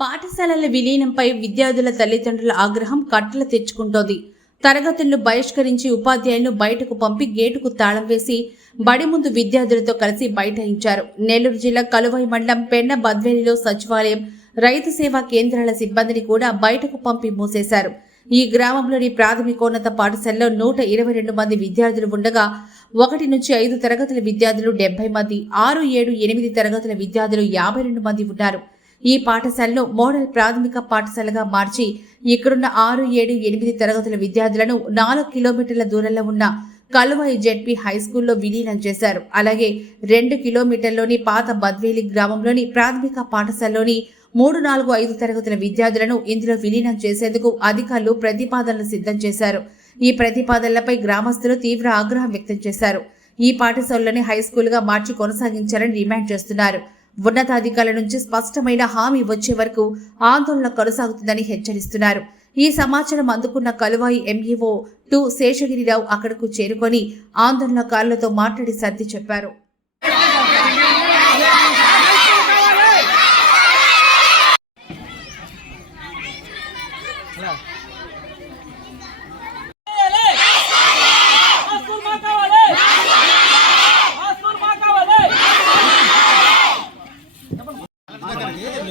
పాఠశాలల విలీనంపై విద్యార్థుల తల్లిదండ్రుల ఆగ్రహం కట్టలు తెచ్చుకుంటోంది. తరగతులను బహిష్కరించి ఉపాధ్యాయులను బయటకు పంపి గేటుకు తాళం వేసి బడి ముందు విద్యార్థులతో కలిసి బైఠాయించారు. నెల్లూరు జిల్లా కలువై మండలం పెన్న బద్వేలిలో సచివాలయం రైతు సేవా కేంద్రాల సిబ్బందిని కూడా బయటకు పంపి మూసేశారు. ఈ గ్రామంలోని ప్రాథమికోన్నత పాఠశాలలో నూట ఇరవై రెండు మంది విద్యార్థులు ఉండగా ఒకటి నుంచి ఐదు తరగతుల విద్యార్థులు డెబ్బై మంది ఆరు ఏడు ఎనిమిది తరగతుల విద్యార్థులు యాభై రెండు మంది ఉన్నారు. ఈ పాఠశాలను మోడల్ ప్రాథమిక పాఠశాలగా మార్చి ఇక్కడున్న ఆరు ఏడు ఎనిమిది తరగతుల విద్యార్థులను నాలుగు కిలోమీటర్ల దూరంలో ఉన్న కలువాయి జెడ్పీ హై స్కూల్లో విలీనం చేశారు. అలాగే రెండు కిలోమీటర్లోని పాత బద్వేలి గ్రామంలోని ప్రాథమిక పాఠశాలలోని మూడు నాలుగు ఐదు తరగతుల విద్యార్థులను ఇందులో విలీనం చేసేందుకు అధికారులు ప్రతిపాదనలు సిద్ధం చేశారు. ఈ ప్రతిపాదనలపై గ్రామస్తులు తీవ్ర ఆగ్రహం వ్యక్తం చేశారు. ఈ పాఠశాలలోని హై స్కూల్గా మార్చి కొనసాగించాలని డిమాండ్ చేస్తున్నారు. ఉన్నతాధికారుల నుంచి స్పష్టమైన హామీ వచ్చే వరకు ఆందోళన కొనసాగుతుందని హెచ్చరిస్తున్నారు. ఈ సమాచారం అందుకున్న కలువాయి ఎంఈఓ టు శేషగిరిరావు అక్కడకు చేరుకొని ఆందోళనకారులతో మాట్లాడి సర్ది చెప్పారు.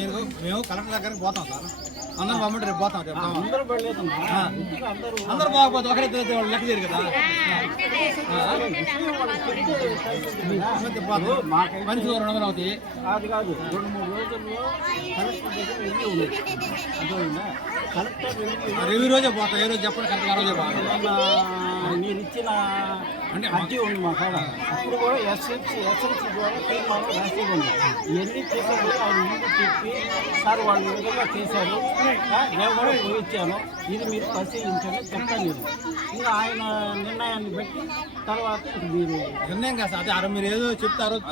దగ్గరికి మీరు మేము కలెక్టర్ దగ్గరికి పోతాం సార్ అందరం పంపండి రేపు పోతాం రేపు ఆ. అందరూ బాగపోతే ఒకరైతే వాళ్ళు లెక్క తీరు కదా ఆ. మంచి పోతాం. మంచి రెండు వందలు అవుతాయి అది కాదు రెండు మూడు రోజుల్లో రివ్యూ రోజే పోతాం ఏ రోజు చెప్పండి కరెక్ట్ రోజే పోతాం మీరు ఇచ్చిన అంటే అర్జీ ఉంది మా కాడ. అప్పుడు కూడా ఎస్ఎల్సి ఎస్ఎల్సి ద్వారా తీర్మానం రాసి ఉంది. ఇవన్నీ తీసుకొని ఆయన ముందు చెప్పి సార్ వాళ్ళు విధంగా చేశారు. నేను కూడా ఇచ్చాను. ఇది మీరు పరిశీలించండి చెప్తాను నేను. ఇంకా ఆయన నిర్ణయాన్ని బట్టి తర్వాత మీరు నిర్ణయం కాదు సార్. అదే మీరు ఏదో చెప్తే ఆ రోజు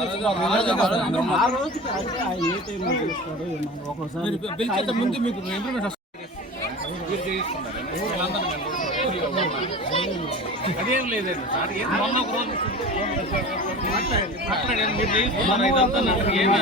రోజుకి ఆయన ఏ టైంలో చేస్తాడో ఒక్కోసారి ముందు మీకు ఇన్ఫర్మేషన్ వస్తుంది. అదేం లేదండి సార్ ఏం మొన్న ఒక రోజు మాట్లాడాను మీరు చేయిస్తున్నారు ఇదంతా నాకు ఏమీ